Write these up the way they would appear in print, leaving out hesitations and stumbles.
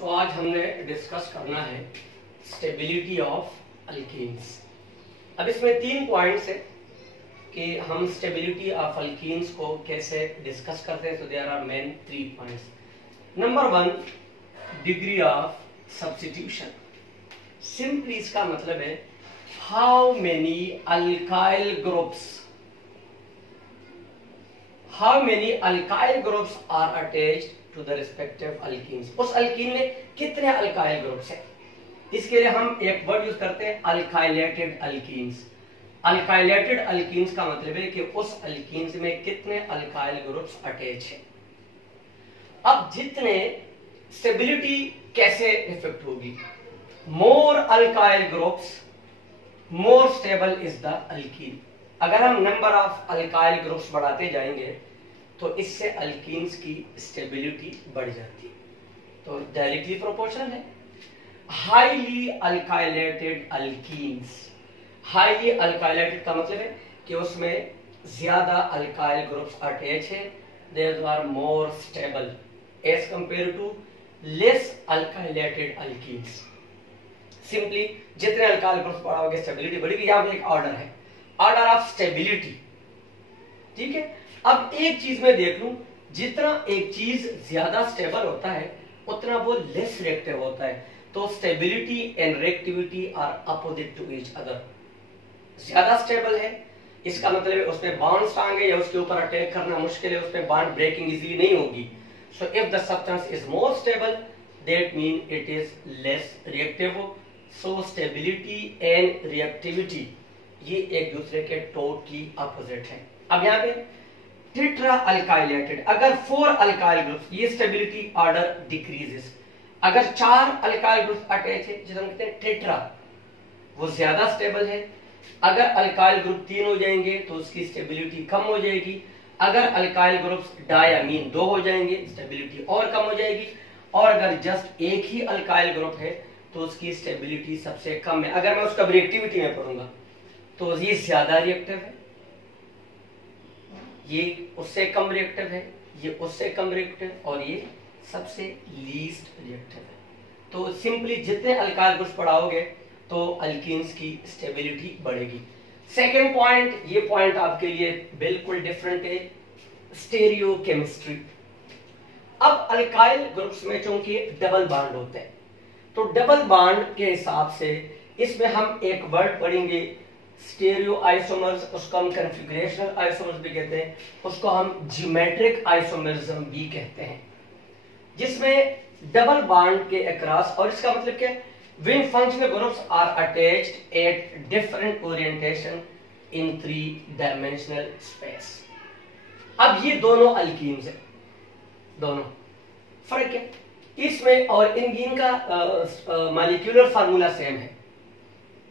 सो आज हमने डिस्कस करना है स्टेबिलिटी ऑफ अल्कीन्स। अब इसमें 3 पॉइंट्स है कि हम स्टेबिलिटी ऑफ अल्कीन्स को कैसे डिस्कस करते हैं। तो there are main 3 points. Number 1, degree of substitution. Simply इसका मतलब है how many alkyl groups are attached to the respective alkenes. उस अल्कीन में कितने अल्काइल ग्रुप्स हैं। इसके लिए हम एक वर्ड यूज करते हैं अल्काइलेटेड अल्कीन्स। अल्काइलेटेड अल्कीन्स का मतलब है कि उस अल्कीन्स में कितने अल्काइल ग्रुप्स अटैच है। अब जितने स्टेबिलिटी कैसे इफेक्ट होगी, more alkyl groups more stable is the alkene. अगर हम नंबर ऑफ अल्काइल ग्रुप्स बढ़ाते जाएंगे तो इससे अल्कीन्स की स्टेबिलिटी बढ़ जाती है। तो डायरेक्टली प्रोपोर्शनल है। हाईली अल्काइलेटेड अल्कीन्स, हाईली अल्काइलेटेड का मतलब है कि उसमें ज्यादा अल्काइल ग्रुप्स अटैच है, they are more stable as compare to less alkylated alkenes. Simply जितने अल्काइल ग्रुप्स बढ़ाओगे स्टेबिलिटी बढ़ेगी। यहां पे एक ऑर्डर है, ऑर्डर ऑफ स्टेबिलिटी। ठीक है। अब एक चीज में देख लूं, जितना एक चीज ज्यादा स्टेबल होता है उतना वो लेस रिएक्टिव होता है। तो stability and reactivity are opposite to each other. ज्यादा स्टेबल है इसका मतलब है उसमें बॉन्ड स्ट्रांग है या उसके ऊपर अटैक करना मुश्किल है, उसमें बॉन्ड ब्रेकिंग इजीली नहीं होगी। So if the substance is more stable that mean it is less reactive. So stability and reactivity ये एक दूसरे के टोटली अपोजिट है। अब यहाँ पे टेट्रा अल्काइलेटेड, अगर 4 अल्काइल ग्रुप्स, ये स्टेबिलिटी ऑर्डर डिक्रीजेस। अगर 4 अल्काइल ग्रुप्स अटैच है जिसे हम कहते हैं टेट्रा, वो ज्यादा स्टेबल है। अगर अल्काइल ग्रुप 3 हो जाएंगे तो उसकी स्टेबिलिटी कम हो जाएगी। अगर अल्काइल ग्रुप्स डायमीन 2 हो जाएंगे स्टेबिलिटी और कम हो जाएगी। और अगर जस्ट एक ही अल्काइल ग्रुप है तो उसकी स्टेबिलिटी सबसे कम है। अगर मैं उसका रिएक्टिविटी में पढ़ूंगा तो ये ज्यादा रिएक्टिव है, ये उससे कम रिएक्टिव है, ये उससे कम रिएक्टिव और ये सबसे लीस्ट रिएक्टिव है। तो सिंपली जितने अल्काइल ग्रुप्स पढ़ाओगे तो अल्कीन्स की स्टेबिलिटी बढ़ेगी। सेकेंड पॉइंट, ये पॉइंट आपके लिए बिल्कुल डिफरेंट है, स्टेरियोकेमिस्ट्री। अब अल्काइल ग्रुप्स में चूंकि डबल बॉन्ड होते हैं तो डबल बॉन्ड के हिसाब से इसमें हम एक वर्ड पढ़ेंगे स्टेरियो आइसोमर्स। उसको हम कॉन्फ़िगरेशनल आइसोमर्स भी कहते हैं, उसको हम ज्योमेट्रिक आइसोमरिज्म भी कहते हैं, जिसमें डबल बॉन्ड के अक्रॉस। और इसका मतलब क्या है, when functional groups are attached at different orientation in 3-dimensional space। अब ये दोनों अल्कीन्स हैं, दोनों फर्क है इसमें और इनका मॉलिक्यूलर फार्मूला सेम है।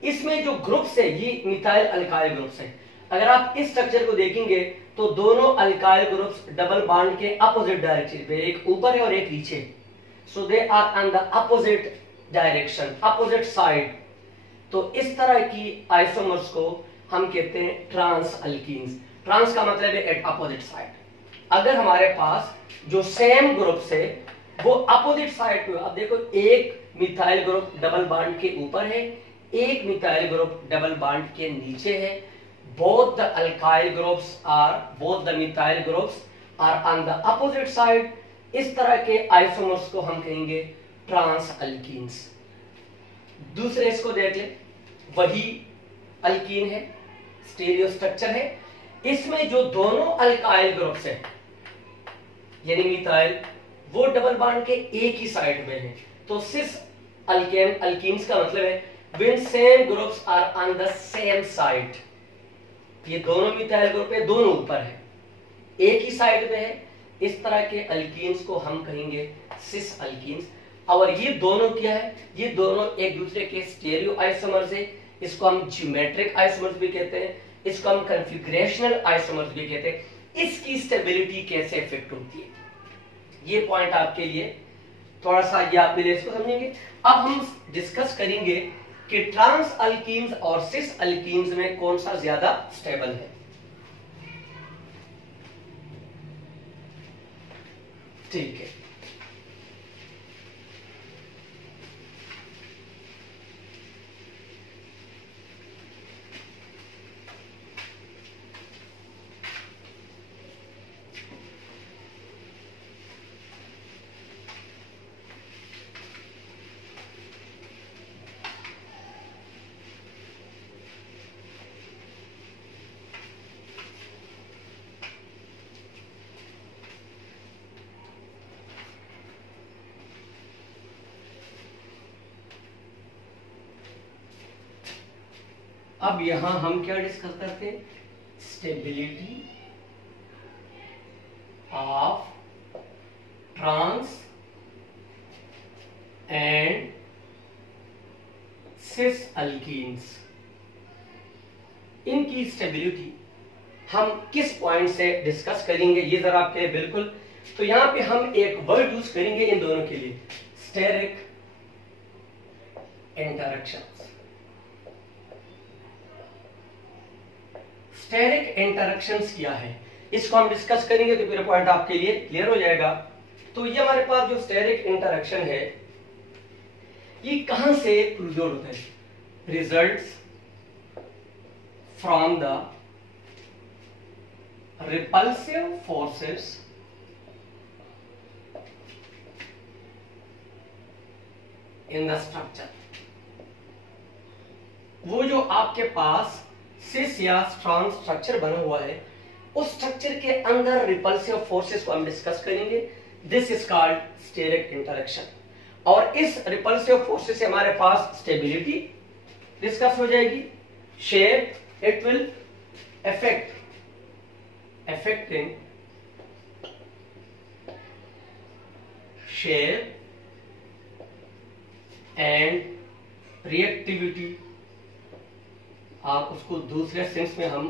इसमें जो ग्रुप्स है ये मिथाइल अल्काइल ग्रुप्स हैं। अगर आप इस स्ट्रक्चर को देखेंगे तो दोनों अल्काइल ग्रुप्स डबल बॉन्ड के अपोजिट डायरेक्शन पे, एक ऊपर है और एक नीचे। So they are on the opposite direction, opposite side. तो इस तरह की आइसोमर्स को हम कहते हैं ट्रांस अल्कीन्स। ट्रांस का मतलब है एट अपोजिट साइड। अगर हमारे पास जो सेम ग्रुप्स है वो अपोजिट साइड पे, अब देखो एक मिथाइल ग्रुप डबल बॉन्ड के ऊपर है, एक मिथाइल ग्रुप डबल बॉन्ड के नीचे है। Both the methyl groups are on the opposite side. इस तरह के आइसोमर्स को हम कहेंगे ट्रांस अल्कीन्स। दूसरे इसको देख ले, वही अल्कीन है, स्टेरियो स्ट्रक्चर है। इसमें जो दोनों अल्काइल ग्रुप्स हैं यानी मिथाइल, वो डबल बॉन्ड के एक ही साइड में है। तो सिस अल्कीन्स का मतलब है when same groups are on the same side। ये दोनों मिथाइल ग्रुप है, दोनों ऊपर है, एक ही साइड में है। इस तरह के अल्कीन्स को हम कहेंगे सिस अल्कीन्स। और ये दोनों क्या है, ये दोनों एक दूसरे के स्टेरियो आइसोमर्स है। इसको हम ज्योमेट्रिक आइसोमर्स भी कहते हैं, इसको हम कॉन्फ़िगरेशनल आइसोमर्स भी कहते हैं। इसकी स्टेबिलिटी कैसे इफेक्ट होती है, ये पॉइंट आपके लिए थोड़ा सा ये आप मेरे इसको समझेंगे। अब हम डिस्कस करेंगे कि ट्रांस अल्कीन्स और सिस अल्कीन्स में कौन सा ज्यादा स्टेबल है। ठीक है। अब यहां हम क्या डिस्कस करते हैं, stability of trans and cis alkenes. इनकी स्टेबिलिटी हम किस पॉइंट से डिस्कस करेंगे, ये जरा आपके लिए बिल्कुल, तो यहां पे हम एक वर्ड यूज करेंगे इन दोनों के लिए, स्टेरिक इंटरैक्शंस। स्टेरिक इंटरैक्शंस क्या है, इसको हम डिस्कस करेंगे तो पूरा पॉइंट आपके लिए क्लियर हो जाएगा। तो ये हमारे पास जो स्टेरिक इंटरैक्शन है ये कहां से प्रोड्यूस होता है, results from the repulsive forces in the structure. वो जो आपके पास सिस या स्ट्रॉन्ग स्ट्रक्चर बना हुआ है, उस स्ट्रक्चर के अंदर रिपल्सिव फोर्सेस को हम डिस्कस करेंगे। This is called steric interaction. और इस रिपल्सिव फोर्सेस से हमारे पास स्टेबिलिटी डिस्कस हो जाएगी, shape, it will affecting shape and reactivity। आप उसको दूसरे सेंस में हम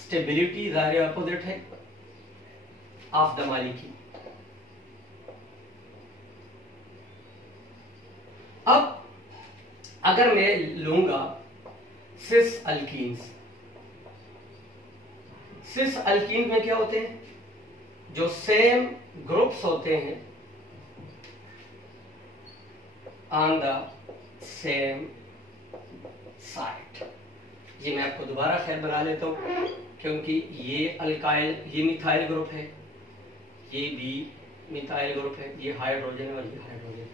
स्टेबिलिटी ज़ाहिर अपोजिट है ऑफ द मालिकी। अब अगर मैं लूंगा सिस अल्कीन्स, सिस अल्कीन में क्या होते हैं, जो सेम ग्रुप्स होते हैं ऑन द सेम साइड। ये मैं आपको दोबारा खैर बना लेता हूं, क्योंकि ये अल्काइल, ये मिथाइल ग्रुप है, ये भी मिथाइल ग्रुप है, ये हाइड्रोजन और ये हाइड्रोजन,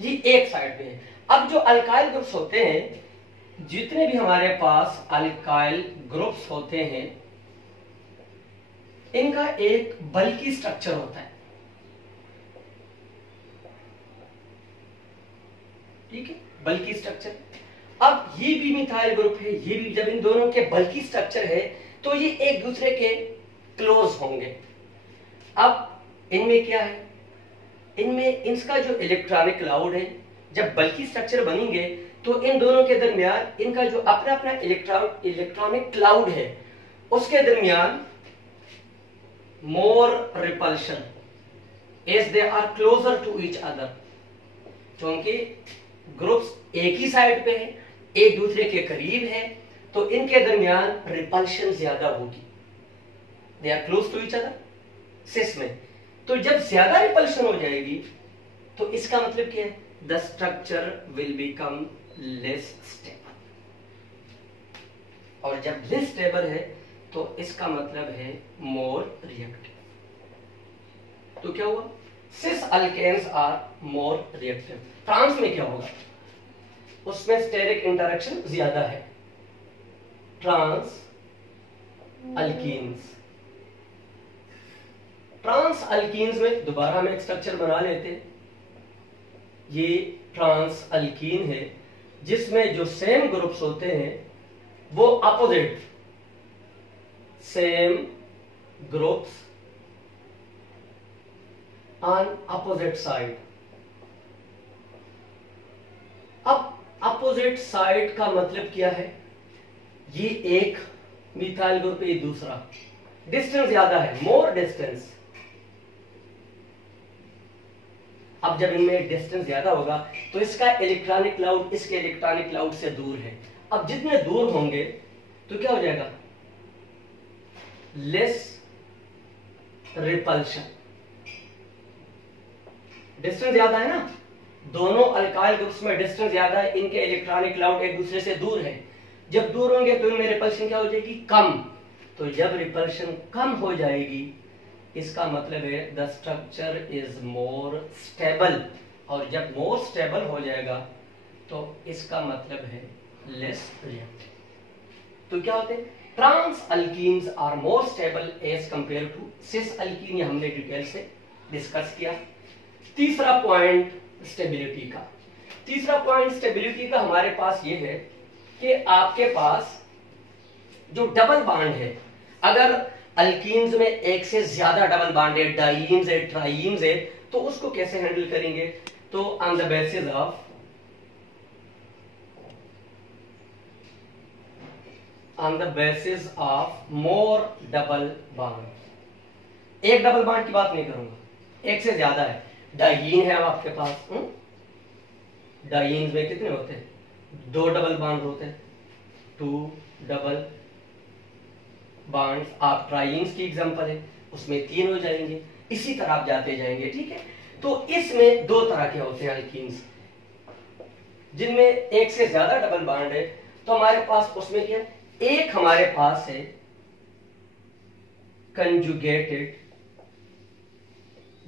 ये एक साइड पे है। अब जो अल्काइल ग्रुप्स होते हैं, जितने भी हमारे पास अल्काइल ग्रुप्स होते हैं, इनका एक बल्की स्ट्रक्चर होता है, ठीक है, बल्की स्ट्रक्चर। अब ये भी मिथाइल ग्रुप है, ये भी, जब इन दोनों के बल्की स्ट्रक्चर है तो ये एक दूसरे के क्लोज होंगे। अब इनमें क्या है, इनमें इसका जो इलेक्ट्रॉनिक क्लाउड है, जब बल्की स्ट्रक्चर बनेंगे तो इन दोनों के दरमियान इनका जो अपना अपना इलेक्ट्रॉनिक क्लाउड है, उसके दरमियान more repulsion as they are closer to each other। क्योंकि ग्रुप्स एक ही साइड पे है, एक दूसरे के करीब है, तो इनके दरमियान रिपल्शन ज्यादा होगी। They are close to each other cis में। तो जब ज्यादा रिपल्शन हो जाएगी तो इसका मतलब क्या है, the structure will become less stable. और जब लेस स्टेबल है तो इसका मतलब है मोर रिएक्टिव। तो क्या हुआ, cis alkenes are more reactive. Trans में क्या होगा, उसमें स्टेरिक इंटरैक्शन ज्यादा है। ट्रांस अल्कीन्स, ट्रांस अल्कीन्स में दोबारा हम एक स्ट्रक्चर बना लेते हैं। ये ट्रांस अल्कीन है जिसमें जो सेम ग्रुप्स होते हैं वो opposite, same groups on opposite side. अब अपोजिट साइड का मतलब क्या है, ये एक मिथाइल ग्रुप, ये दूसरा, डिस्टेंस ज्यादा है, मोर डिस्टेंस। अब जब इनमें डिस्टेंस ज्यादा होगा तो इसका इलेक्ट्रॉनिक क्लाउड इसके इलेक्ट्रॉनिक क्लाउड से दूर है। अब जितने दूर होंगे तो क्या हो जाएगा, लेस रिपल्शन। डिस्टेंस ज्यादा है ना, दोनों अल्काइल ग्रुप्स में डिस्टेंस ज्यादा है, इनके इलेक्ट्रॉनिक क्लाउड एक दूसरे से दूर है। जब दूर होंगे तो इनमें रिपल्शन क्या हो जाएगी, कम। तो जब रिपल्शन कम हो जाएगी इसका मतलब है the structure is more stable. और जब मोर स्टेबल हो जाएगा तो इसका मतलब है लेस रिएक्टिव। तो क्या होते हैं, trans alkenes are more stable as compare to cis alkene, हमने डिटेल से डिस्कस किया। तीसरा पॉइंट स्टेबिलिटी का, तीसरा पॉइंट स्टेबिलिटी का हमारे पास ये है कि आपके पास जो डबल बॉन्ड है, अगर अल्कीन्स में एक से ज्यादा डबल बॉन्ड है, डाइईन्स है, ट्राइईन्स है, तो उसको कैसे हैंडल करेंगे? तो on the basis of more double bond. एक डबल बॉन्ड की बात नहीं करूंगा, एक से ज्यादा है, डाइईन है अब आपके पास, डाइईन्स में कितने होते हैं? 2 डबल बॉन्ड होते हैं, 2 डबल बॉन्ड्स। आप ट्राइईन्स की एग्जांपल है, उसमें 3 हो जाएंगे, इसी तरह आप जाते जाएंगे, ठीक है। तो इसमें 2 तरह के होते हैं अल्कीन्स, जिनमें एक से ज्यादा डबल बॉन्ड है। तो हमारे पास उसमें क्या है? एक हमारे पास है कंजुगेटेड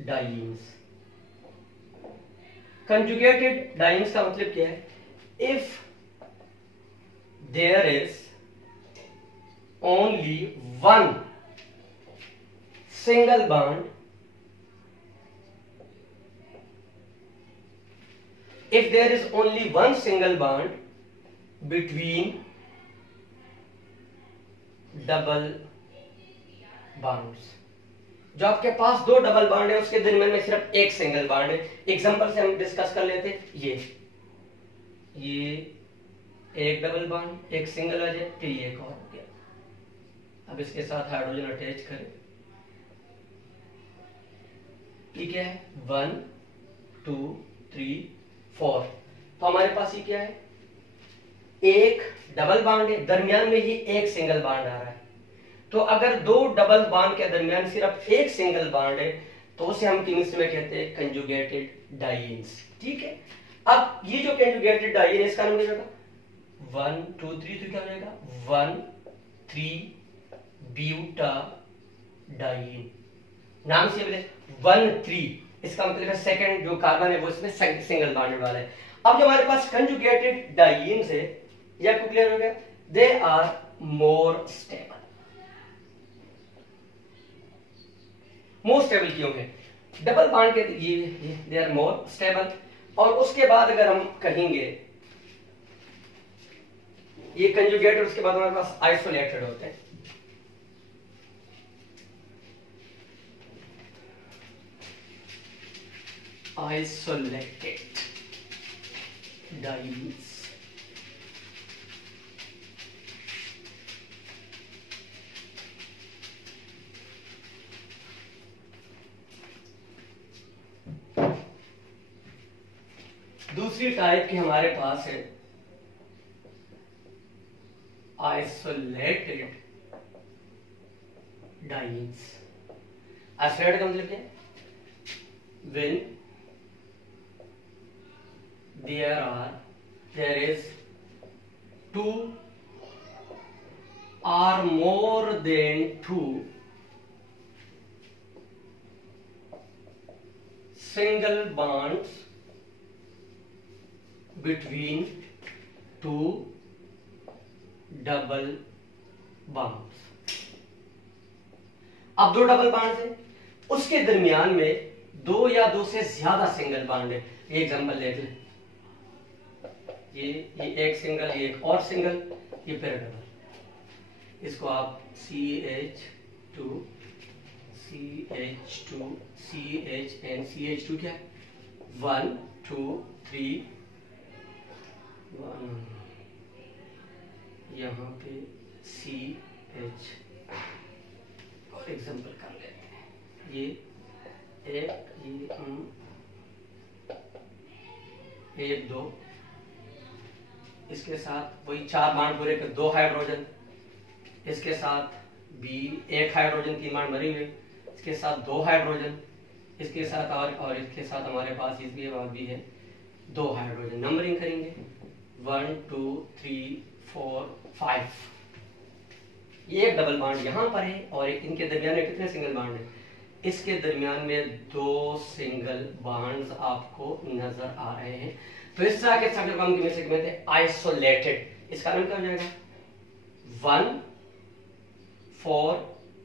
डाइईन्स। कंजुगेटेड डाइईन्स का मतलब क्या है? If there is only one single bond, if there is only one single bond between double bonds, जो आपके पास 2 डबल बॉन्ड है उसके दरमियान में सिर्फ एक सिंगल बॉन्ड है। एग्जांपल से हम डिस्कस कर लेते हैं, ये एक डबल बॉन्ड, एक सिंगल आ जाए, फिर ये एक और हो गया। अब इसके साथ हाइड्रोजन अटैच करें, ठीक है, 1 2 3 4। तो हमारे पास ये क्या है? एक डबल बॉन्ड है, दरमियान में ही एक सिंगल बॉन्ड आ रहा है। तो अगर 2 डबल बॉन्ड के दरमियान सिर्फ एक सिंगल बॉन्ड है, तो उसे हम केमिस्ट्री में कहते हैं कंजुगेटेड डाइईन्स, ठीक है। अब ये जो कंजुगेटेड डाइईन है, इसका नाम क्या होगा? 1 2 3, तो क्या हो जाएगा? 1 3 ब्यूटा डाइईन। नाम से बोले 1 3, इसका मतलब है सेकंड जो कार्बन है वो इसमें सिंगल बॉन्ड वाला है। अब जो हमारे पास कंजुगेटेड डाइईन्स है, ये आपको क्लियर हो गया? They are more stable. More stable क्यों है? डबल बॉन्ड के ये दे आर मोर स्टेबल। और उसके बाद अगर हम कहेंगे ये कंजुगेटेड, उसके बाद हमारे पास आइसोलेटेड होते हैं। Isolated डाइईन्स, दूसरी टाइप की हमारे पास है आइसोलेटेड डाइईन्स। आइसोलेटेड का मतलब क्या है? When there is 2 or more than 2 single bonds between 2 double bonds। अब 2 डबल बॉन्ड है, उसके दरमियान में 2 या 2 से ज्यादा सिंगल बॉन्ड है। ये एग्जांपल देख लें, ये एक सिंगल, ये एक और सिंगल, ये फिर डबल। इसको आप CH2 CH2 CHN CH2 क्या है? 1 2 3 1, यहाँ पे CH और एग्जांपल कर लेते हैं, ये एक, ये 1 2, इसके साथ वही 4 बॉन्ड पूरे के 2 हाइड्रोजन, इसके साथ भी 1 हाइड्रोजन, 3 बॉन्ड भरे हुए, इसके साथ 2 हाइड्रोजन, इसके साथ और इसके साथ हमारे पास इसलिए और भी है 2 हाइड्रोजन। नंबरिंग करेंगे 1 2 3 4 5। ये एक डबल बॉन्ड यहाँ पर है और एक इनके दरमियान में कितने सिंगल बॉन्ड है? इसके दरमियान में 2 सिंगल बॉन्ड्स आपको नजर आ रहे हैं। तो इस तरह के स्ट्रक्चर को हम केमिस्ट्री में कहते हैं आइसोलेटेड। इसका नाम क्या हो जाएगा? 1 4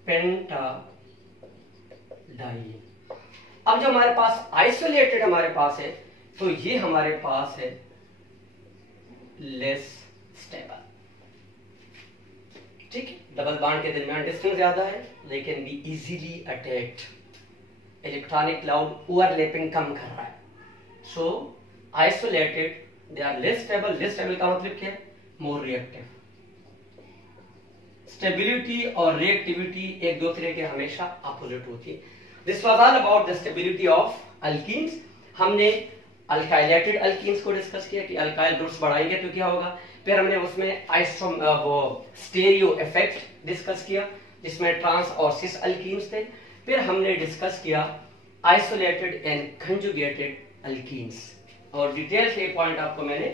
पेंटा डाइईन। अब जो हमारे पास आइसोलेटेड हमारे पास है, तो ये हमारे पास है लेस स्टेबल, ठीक है, डबल बॉन्ड के दरमियान डिस्टेंस ज्यादा है लेकिन भी easily attacked. Electronic cloud overlapping कम कर रहा है। So isolated they are less stable. Less stable का मतलब क्या है? More reactive. स्टेबिलिटी और रिएक्टिविटी एक दूसरे के हमेशा अपोजिट होती है। This was all about the stability of alkenes. हमने अल्काइलेटेड अल्कीन्स को डिस्कस किया कि अल्काइल ग्रुप्स बढ़ाएंगे तो क्या होगा। फिर हमने उसमें वो स्टेरियो इफेक्ट डिस्कस किया जिसमें ट्रांस और सिस अल्कीन्स थे। फिर हमने डिस्कस किया आइसोलेटेड एंड कंजुगेटेड अल्कीन्स और डिटेल से पॉइंट आपको मैंने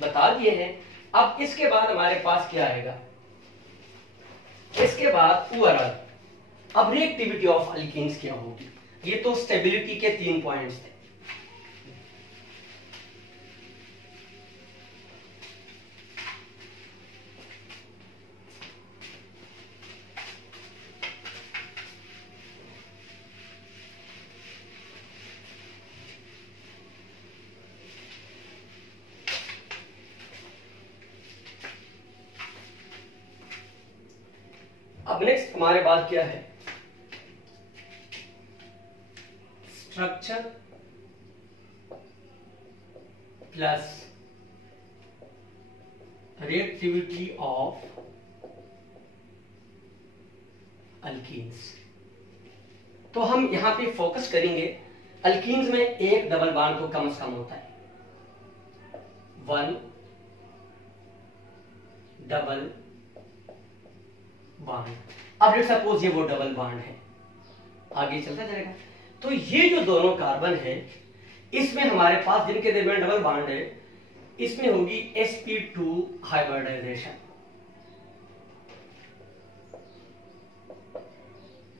बता दिए हैं। अब इसके बाद हमारे पास क्या आएगा? इसके बाद ओवरऑल अब रिएक्टिविटी ऑफ अल्कीन्स क्या होगी। ये तो स्टेबिलिटी के 3 पॉइंट्स थे। अब नेक्स्ट हमारे पास क्या है? Structure plus reactivity of alkenes. तो हम यहां पे फोकस करेंगे अल्कीन्स में एक डबल बॉन्ड तो कम से कम होता है। 1 डबल बॉन्ड। अब लेट्स सपोज ये वो डबल बॉन्ड है, आगे चलता जाएगा। तो ये जो दोनों कार्बन है इसमें हमारे पास जिनके दरमियान डबल बॉन्ड है इसमें होगी sp2 हाइब्रिडाइजेशन।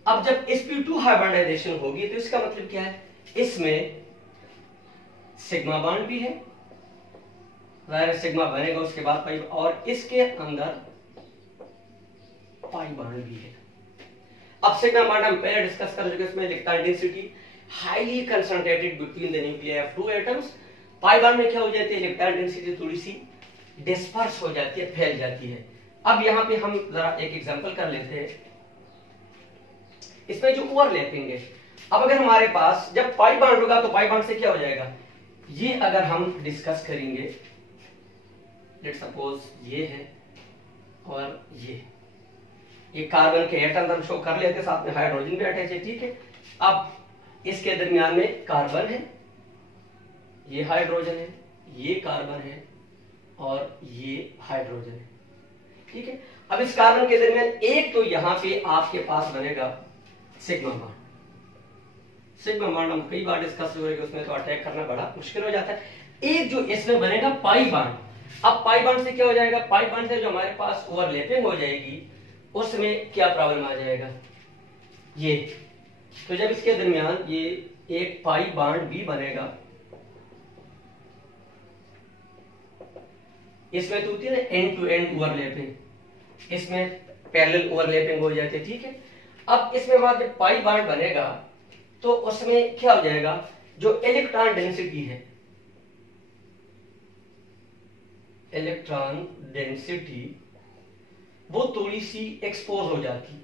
अब जब sp2 हाइब्रिडाइजेशन होगी तो इसका मतलब क्या है? इसमें सिग्मा बॉन्ड भी है, वायरस सिग्मा बनेगा उसके बाद पाई, और इसके अंदर पाई बॉन्ड भी है। अब सिग्मा बॉन्ड हम पहले डिस्कस कर चुके, इसमें electron density highly concentrated between the nuclear of 2 atoms. Pi bond में क्या हो जाती है? इलेक्ट्रॉन डेंसिटी थोड़ी सी डिस्पर्स हो जाती है, फैल जाती है। अब यहां पे हम जरा एक एग्जांपल कर लेते हैं। इसमें जो ओवरलैपिंग है, अब अगर हमारे पास जब पाई बॉन्ड होगा तो पाई बॉन्ड से क्या हो जाएगा? ये अगर हम डिस्कस करेंगे, लेट्स सपोज ये है और ये कार्बन के एटम हम शो कर लेते, साथ में हाइड्रोजन भी अटैच है, ठीक है। अब इसके दरमियान में कार्बन है, ये हाइड्रोजन है, ये कार्बन है और ये हाइड्रोजन है, ठीक है। अब इस कार्बन के दरमियान एक तो यहां पे आपके पास बनेगा सिग्मा बॉन्ड। सिग्मा बॉन्ड हम कई बार डिस्कस हो रहे हैं, उसमें तो अटैक करना बड़ा मुश्किल हो जाता है। एक जो इसमें बनेगा पाई बॉन्ड। अब पाई बॉन्ड से क्या हो जाएगा? पाई बॉन्ड से जो हमारे पास ओवरलैपिंग हो जाएगी उसमें क्या प्रॉब्लम आ जाएगा? ये तो जब इसके दरमियान ये एक पाई बॉन्ड भी बनेगा, इसमें तो होती है ना एंड टू एंड ओवरलैपिंग, इसमें पैरेलल ओवरलैपिंग हो जाती है, ठीक है। अब इसमें बाद में पाई बॉन्ड बनेगा तो उसमें क्या हो जाएगा? जो इलेक्ट्रॉन डेंसिटी है, इलेक्ट्रॉन डेंसिटी वो थोड़ी सी एक्सपोज हो जाती,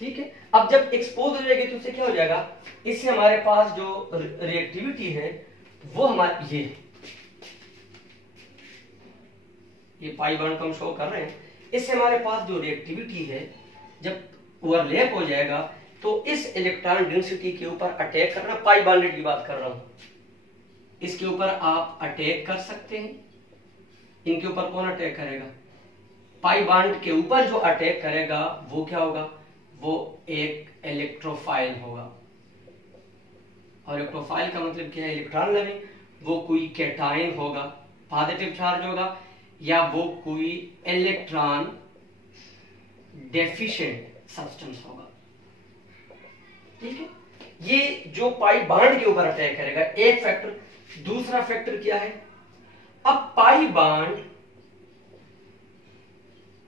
ठीक है। अब जब एक्सपोज हो जाएगी तो उससे क्या हो जाएगा? इससे हमारे पास जो रिएक्टिविटी है वो हमारे ये पाई बॉन्ड को हम शो कर रहे हैं, इससे हमारे पास जो रिएक्टिविटी है जब ओवरलैप हो जाएगा तो इस इलेक्ट्रॉन डेंसिटी के ऊपर अटैक करना, पाई बॉन्डेड की बात कर रहा हूं, इसके ऊपर आप अटैक कर सकते हैं। इनके ऊपर कौन अटैक करेगा? पाई बॉन्ड के ऊपर जो अटैक करेगा वो क्या होगा? वो एक इलेक्ट्रोफाइल होगा। और इलेक्ट्रोफाइल का मतलब क्या है? Electron loving. वो कोई कैटायन होगा, पॉजिटिव चार्ज होगा, या वो कोई इलेक्ट्रॉन डेफिशिएंट सब्सटेंस होगा, ठीक है। ये जो पाई बॉन्ड के ऊपर अटैक करेगा, एक फैक्टर। दूसरा फैक्टर क्या है? अब पाई बॉन्ड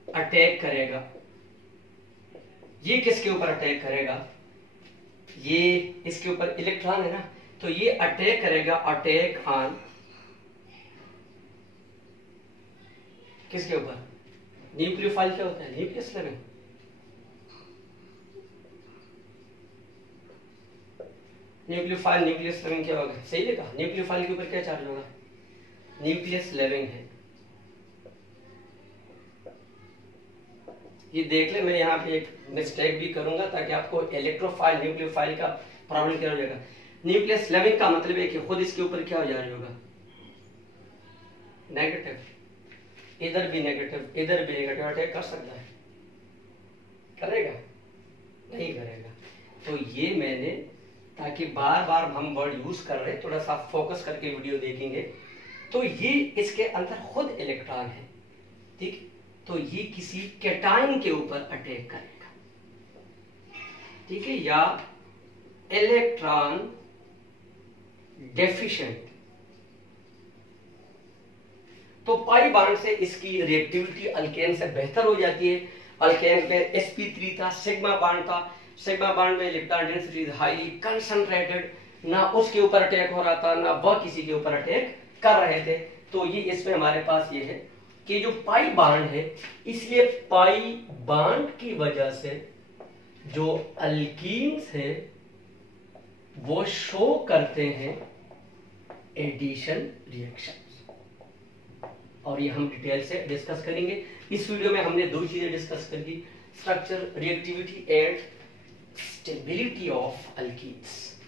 अटैक करेगा, ये किसके ऊपर अटैक करेगा? ये इसके ऊपर इलेक्ट्रॉन है ना, तो ये अटैक करेगा, अटैक ऑन किसके ऊपर? न्यूक्लियोफाइल क्या होता है? Nucleus levying. Nucleophile nucleus levying क्या होगा? सही लिखा। न्यूक्लियोफाइल के ऊपर क्या चार्ज होगा? न्यूक्लियस लेविंग है। ये देख ले, मैं यहाँ पे एक मिस्टेक भी करूंगा ताकि आपको इलेक्ट्रोफाइल न्यूक्लियोफाइल का प्रॉब्लम क्या हो जाएगा। न्यूक्लियस लेविंग का मतलब है कि खुद इसके ऊपर क्या हो जा रही होगा? नेगेटिव। इधर भी नेगेटिव, इधर भी नेगेटिव अटैक कर सकता है? करेगा? नहीं करेगा। तो ये मैंने, ताकि बार बार हम वर्ड यूज कर रहे हैं, थोड़ा सा फोकस करके वीडियो देखेंगे। तो ये इसके अंदर खुद इलेक्ट्रॉन है, ठीक। तो ये किसी कैटायन के ऊपर अटैक करेगा, ठीक है, या इलेक्ट्रॉन डेफिशिएंट। तो पाई बॉन्ड से इसकी रिएक्टिविटी अल्केन से बेहतर हो जाती है। अल्केन में sp3 था, सिग्मा बॉन्ड था। सिग्मा बॉन्ड में इलेक्ट्रॉन डेंसिटी हाईली कंसंट्रेटेड, ना उसके ऊपर अटैक हो रहा था ना वह किसी के ऊपर अटैक कर रहे थे। तो ये इसमें हमारे पास ये है कि जो पाई बॉन्ड है, इसलिए पाई बॉन्ड की वजह से जो अल्कीन्स है वो शो करते हैं एडिशन रिएक्शन, और ये हम डिटेल से डिस्कस करेंगे। इस वीडियो में हमने दो चीजें डिस्कस करी, structure, reactivity and stability of alkenes.